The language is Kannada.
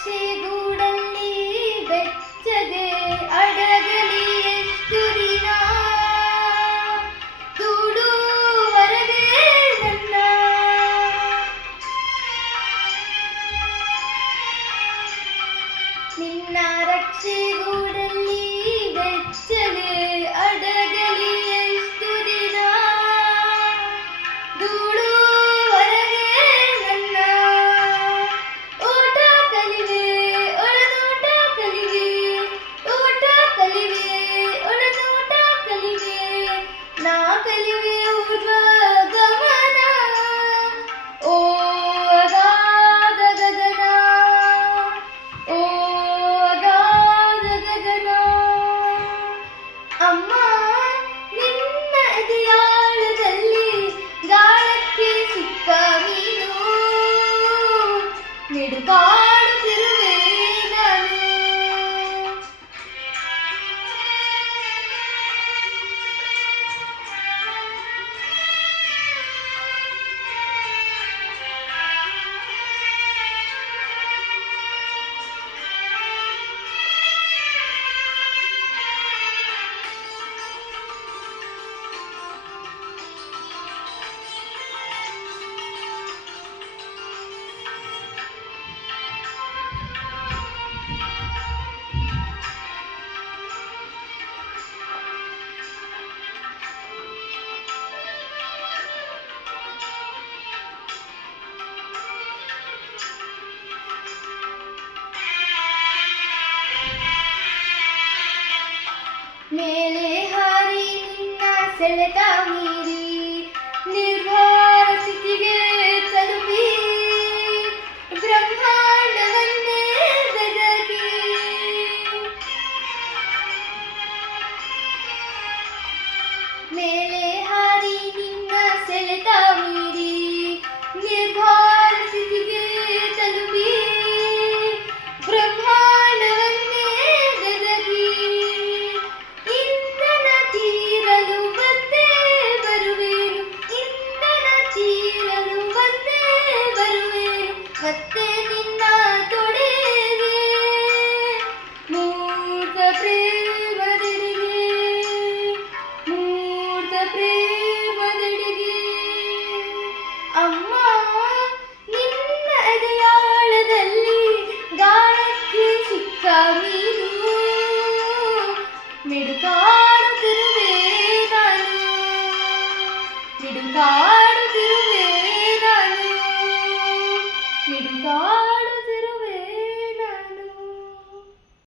ರಕ್ಷೆ ಗೂಡಲ್ಲಿ ಬೆಚ್ಚಗೆ ಅಡಗಲಿ ಎಷ್ಟು ದಿನ ದೂಡುವರೆಗೆ ನನ್ನ ನಿನ್ನ ರಕ್ಷೆ ಗೂಡಲ್ಲಿ ಬೆಚ್ಚಗೆ ಅಡಗಲಿ ಎಷ್ಟು ದಿನ ದೂಡುವರೆಗೆ ನನ್ನ ಓಟ ಕಲಿವೆ ಒಳನೋಟ ಕಲಿವೆ ಓಟ ಕಲಿವೆ ಒಳನೋಟ ಕಲಿವೆ ನಾ ಕಲಿವೆ ಊರ್ವ ಗಮನ ಓ ಅಗಾಧ ಗಗನ ಓ ಅಗಾಧ ಗಗನ ಅಮ್ಮ ನಿನ್ನ ಎದೆಯಾಳದಲ್ಲಿ ಗಾಳಕ್ಕೆ ಸಿಕ್ಕ ನೀನು ನಿಡುಗಾಡುತ್ತಿರುವೆ ನಾನು ಮೇಲೆ ಹಾರಿ ನಿನ್ನ ಸೆಳೆತ ಮೀರಿ ನಿರ್ಭರ ಸ್ಥಿತಿಗೆ ತಲುಪಿ ಬ್ರಹ್ಮಾಂಡವನ್ನೇ ಬೆದಕಿ ಮೇಲೆ ಹಾರಿ ನಿನ್ನ ಸೆಳೆತ ಮೀರಿ ನಿರ್ಭರ ಸ್ಥಿತಿಗೆ ತಲುಪಿ ಬ್ರಹ್ಮಾಂಡವನ್ನೇ ಬೆದಕಿ ಇಂಧನ ತೀರಲು ಬಂದೇ ಬರುವೇನು ಇಂಧನ ತೀರಲು ಬಂದೇ ಬರುವೇನು ಮತ್ತೆ ನಿನ್ನ ತೊಡೆಗೆ ಮೂರ್ತ ಪ್ರೇಮದೆಡೆಗೆ ಮೂರ್ತ ಪ್ರೇಮದೆಡೆಗೆ ಅಮ್ಮ ನಿನ್ನ ಎದೆಯಾಳದಲ್ಲಿ ಗಾಳಕ್ಕೆ ಸಿಕ್ಕ